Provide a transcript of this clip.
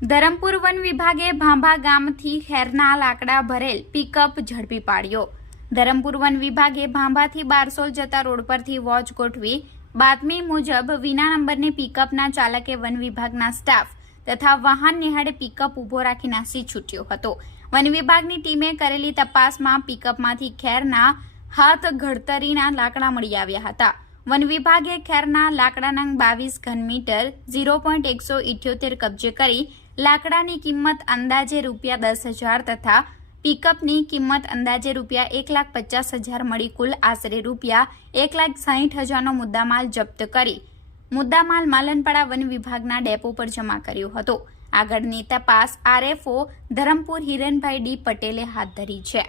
Dharampur one વિભાગે ભાંભા ગામથી ખેરના લાકડા ભરેલ પિકઅપ ઝડપી પાડ્યો. ધરમપુર વન વિભાગે ભાંભાથી બારસોલ જતા રોડ પરથી વોચ ગોઠવી બાતમી મુજબ વિના નંબરની પિકઅપના ચાલકે વન વિભાગના સ્ટાફ તથા વાહન નિહાળે પિકઅપ ઊભો રાખી નાસી છૂટ્યો હતો. વન વિભાગની ટીમે કરેલી તપાસમાં પિકઅપમાંથી ખેરના હાથ ઘડતરીના લાકડા મળી આવ્યા હતા. વન વિભાગે ખેરના લાકડાના બાવીસ ઘન મીટર, ઝીરો પોઈન્ટ એકસો ઇઠ્યોતેર કબજે કરી લાકડાની કિંમત અંદાજે રૂપિયા દસ હજાર તથા પિકઅપની કિંમત અંદાજે રૂપિયા એક લાખ પચાસ હજાર મળી કુલ આશરે રૂપિયા એક લાખ સાહીઠ હજારનો મુદ્દામાલ જપ્ત કરી. મુદ્દામાલ માલનપાડા વન વિભાગના ડેપો પર જમા કર્યો હતો. આગળની તપાસ આરએફઓ ધરમપુર હિરણભાઈ ડી પટેલે હાથ ધરી છે.